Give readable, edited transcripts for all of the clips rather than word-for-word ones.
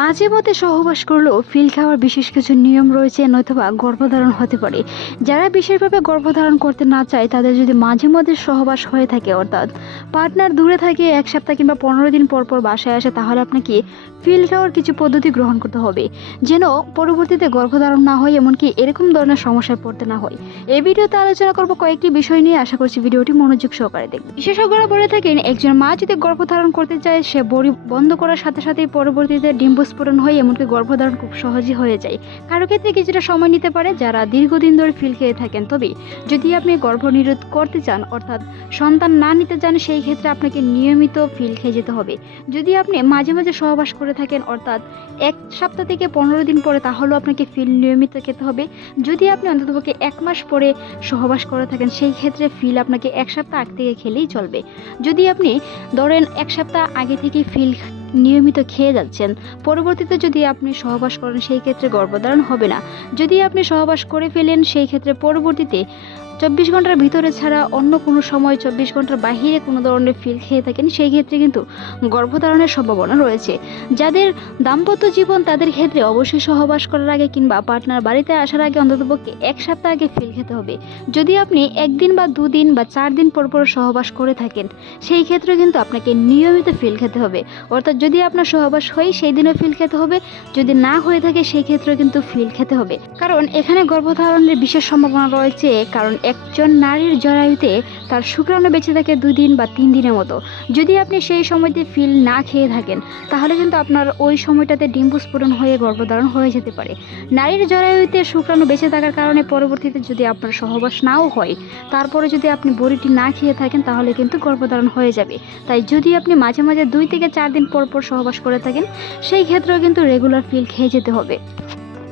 মাঝে মধ্যে সহবাস করলেও পিল খাওয়ার বিশেষ কিছু নিয়ম রয়েছে, নয়তোবা গর্ভধারণ হতে পারে। যারা বিশেষভাবে গর্ভধারণ করতে না চায় তাদের যদি মাঝে মধ্যে সহবাস হয়ে থাকে, অর্থাৎ পার্টনার দূরে থাকে, 1 সপ্তাহ কিংবা 15 দিন পর পর বাসায় আসে, তাহলে আপনাকে পিল খাওয়ার কিছু পদ্ধতি গ্রহণ করতে হবে, যেন পরবর্তীতে গর্ভধারণ না হয়, এমনকি এরকম ধরনের সমস্যায় পড়তে না হয়। এই ভিডিওতে আলোচনা করব কয়েকটি বিষয় নিয়ে। আশা করছি ভিডিওটি মনোযোগ সহকারে দেখবেন। বিশেষজ্ঞরা বলে থাকেন, একজন মা যদি গর্ভধারণ করতে চায়, সে বড়ি বন্ধ করার সাথে সাথেই পরবর্তীতে ডিম্বস্ফোরণ হয়, এমনকি গর্ভধারণ খুব সহজেই হয়ে যায়। কারো ক্ষেত্রে কিছুটা সময় নিতে পারে যারা দীর্ঘদিন ধরে পিল খেয়ে থাকেন। তবে যদি আপনি গর্ভনিরোধ করতে চান, অর্থাৎ সন্তান না নিতে চান, সেই ক্ষেত্রে আপনাকে নিয়মিত পিল খেয়ে যেতে হবে। যদি আপনি মাঝে মাঝে সহবাস করে থাকেন, অর্থাৎ 1 সপ্তাহ থেকে 15 দিন পরে, তাহলেও আপনাকে পিল নিয়মিত খেতে হবে। যদি আপনি অন্ততপক্ষে 1 মাস পরে সহবাস করে থাকেন, সেই ক্ষেত্রে পিল আপনাকে 1 সপ্তাহ আগ থেকে খেলেই চলবে। যদি আপনি ধরেন 1 সপ্তাহ আগে থেকে পিল নিয়মিত খেয়ে যাচ্ছেন, পরবর্তীতে যদি আপনি সহবাস করেন, সেই ক্ষেত্রে গর্ভধারণ হবে না। যদি আপনি সহবাস করে ফেলেন, সেই ক্ষেত্রে পরবর্তীতে 24 ঘন্টার ভিতরে ছাড়া অন্য কোনো সময় 24 ঘন্টার বাহিরে কোনো ধরনের পিল খেয়ে থাকেন, সেই ক্ষেত্রে কিন্তু গর্ভধারণের সম্ভাবনা রয়েছে। যাদের দাম্পত্য জীবন, তাদের ক্ষেত্রে অবশ্যই সহবাস করার আগে কিংবা পার্টনার বাড়িতে আসার আগে অন্ততপক্ষে 1 সপ্তাহ আগে পিল খেতে হবে। যদি আপনি 1 দিন বা 2 দিন বা 4 দিন পর পর সহবাস করে থাকেন, সেই ক্ষেত্রে কিন্তু আপনাকে নিয়মিত পিল খেতে হবে। অর্থাৎ যদি আপনার সহবাস হয়, সেই দিনও পিল খেতে হবে। যদি না হয়ে থাকে, সেই ক্ষেত্রে কিন্তু পিল খেতে হবে। কারণ এখানে গর্ভধারণের বিশেষ সম্ভাবনা রয়েছে, কারণ একজন নারীর জরায়ুতে তার শুক্রাণু বেঁচে থাকে 2 দিন বা 3 দিনের মতো। যদি আপনি সেই সময়তে পিল না খেয়ে থাকেন, তাহলে কিন্তু আপনার ওই সময়টাতে ডিম্বস্ফোরণ হয়ে গর্ভধারণ হয়ে যেতে পারে। নারীর জরায়ুতে শুক্রাণু বেঁচে থাকার কারণে পরবর্তীতে যদি আপনার সহবাস নাও হয়, তারপরে যদি আপনি বড়িটি না খেয়ে থাকেন, তাহলে কিন্তু গর্ভধারণ হয়ে যাবে। তাই যদি আপনি মাঝে মাঝে 2 থেকে 4 দিন পর পর সহবাস করে থাকেন, সেই ক্ষেত্রেও কিন্তু রেগুলার পিল খেয়ে যেতে হবে।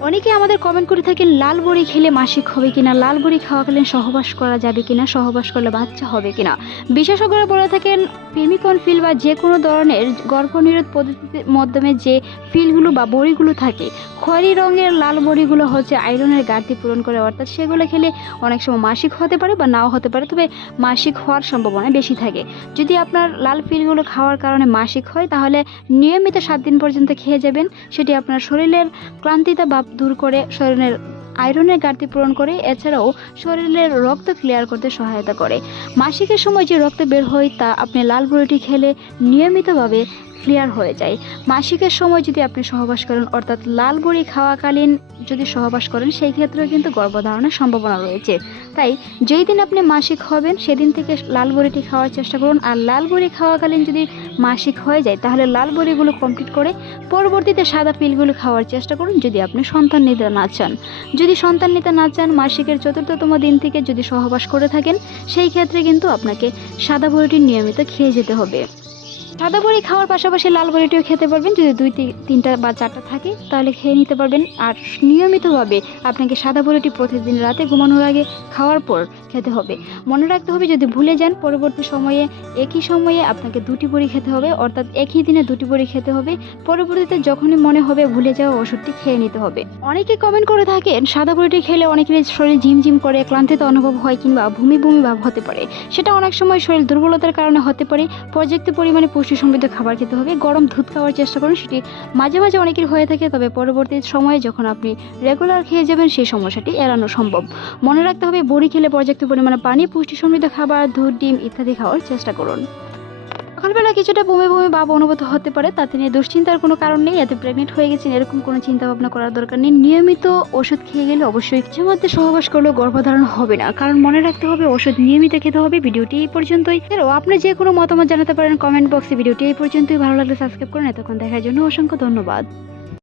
অনেকে আমাদের কমেন্ট করে থাকেন, লাল বড়ি খেলে মাসিক হবে কিনা, লাল বড়ি খাওয়াকালীন সহবাস করা যাবে কিনা, সহবাস করলে বাচ্চা হবে কিনা। বিশেষজ্ঞরা বলে থাকেন, প্রেমিকন পিল বা যে কোনো ধরনের গর্ভনিরোধ পদ্ধতির মাধ্যমে যে পিলগুলো বা বড়িগুলো থাকে, খয়েরি রঙের লাল বড়িগুলো হচ্ছে আয়রনের ঘাটতি পূরণ করে, অর্থাৎ সেগুলো খেলে অনেক সময় মাসিক হতে পারে বা নাও হতে পারে, তবে মাসিক হওয়ার সম্ভাবনা বেশি থাকে। যদি আপনার লাল পিলগুলো খাওয়ার কারণে মাসিক হয়, তাহলে নিয়মিত 7 দিন পর্যন্ত খেয়ে যাবেন। সেটি আপনার শরীরের ক্লান্তিতা বা দূর করে, শরীরের আয়রনের ঘাটতি পূরণ করে, এছাড়াও শরীরের রক্ত ক্লিয়ার করতে সহায়তা করে। মাসিকের সময় যে রক্ত বের হয়, তা আপনি লাল বড়িটি খেলে নিয়মিতভাবে ক্লিয়ার হয়ে যায়। মাসিকের সময় যদি আপনি সহবাস করেন, অর্থাৎ লাল বড়ি খাওয়াকালীন যদি সহবাস করেন, সেই ক্ষেত্রেও কিন্তু গর্ভধারণের সম্ভাবনা রয়েছে। তাই যেই দিন আপনি মাসিক হবেন, সেদিন থেকে লাল বড়িটি খাওয়ার চেষ্টা করুন। আর লাল বড়ি খাওয়াকালীন যদি মাসিক হয়ে যায়, তাহলে লাল বড়িগুলো কমপ্লিট করে পরবর্তীতে সাদা পিলগুলো খাওয়ার চেষ্টা করুন, যদি আপনি সন্তান নিতে না চান। যদি সন্তান নিতে না চান, মাসিকের 4র্থতম দিন থেকে যদি সহবাস করে থাকেন, সেই ক্ষেত্রে কিন্তু আপনাকে সাদা বড়িটি নিয়মিত খেয়ে যেতে হবে। সাদা বড়ি খাওয়ার পাশাপাশি লাল বড়িটিও খেতে পারবেন। যদি 2-3টা বা 4টা থাকে, তাহলে খেয়ে নিতে পারবেন। আর নিয়মিতভাবে আপনাকে সাদা বড়িটি প্রতিদিন রাতে ঘুমানোর আগে খাওয়ার পর খেতে হবে। মনে রাখতে হবে, যদি ভুলে যান, পরবর্তী সময়ে একই সময়ে আপনাকে 2টি বড়ি খেতে হবে, অর্থাৎ একই দিনে 2টি বড়ি খেতে হবে। পরবর্তীতে যখনই মনে হবে ভুলে যাওয়া, ওষুধটি খেয়ে নিতে হবে। অনেকে কমেন্ট করে থাকেন, সাদা বড়িটি খেলে অনেকের শরীর ঝিমঝিম করে, ক্লান্তিতে অনুভব হয় কিংবা বমি বমি ভাব হতে পারে। সেটা অনেক সময় শরীর দুর্বলতার কারণে হতে পারে। পর্যাপ্ত পরিমাণে পুষ্টি সমৃদ্ধ খাবার খেতে হবে। গরম দুধ খাওয়ার চেষ্টা করুন, সেটি মাঝে মাঝে অনেকের হয়ে থাকে, তবে পরবর্তী সময়ে যখন আপনি রেগুলার খেয়ে যাবেন, সেই সমস্যাটি এড়ানো সম্ভব। মনে রাখতে হবে, বড়ি খেলে পর্যাপ্ত পরিমাণে পানি, পুষ্টি সমৃদ্ধ খাবার, দুধ, ডিম ইত্যাদি খাওয়ার চেষ্টা করুন। সকালবেলা কিছুটা বমি বমি ভাব অনুভূত হতে পারে, তাতে নিয়ে দুশ্চিন্তার কোনো কারণ নেই। এতে প্রেগনেন্ট হয়ে গেছেন এরকম কোনো চিন্তা ভাবনা করার দরকার নেই। নিয়মিত ওষুধ খেয়ে গেলে অবশ্যই কিছু মধ্যে সহবাস করলেও গর্ভধারণ হবে না, কারণ মনে রাখতে হবে ওষুধ নিয়মিত খেতে হবে। ভিডিওটি এই পর্যন্তই। এরও আপনি যে কোনো মতামত জানাতে পারেন কমেন্ট বক্সে। ভিডিওটি এই পর্যন্তই। ভালো লাগলে সাবস্ক্রাইব করুন। এতক্ষণ দেখার জন্য অসংখ্য ধন্যবাদ।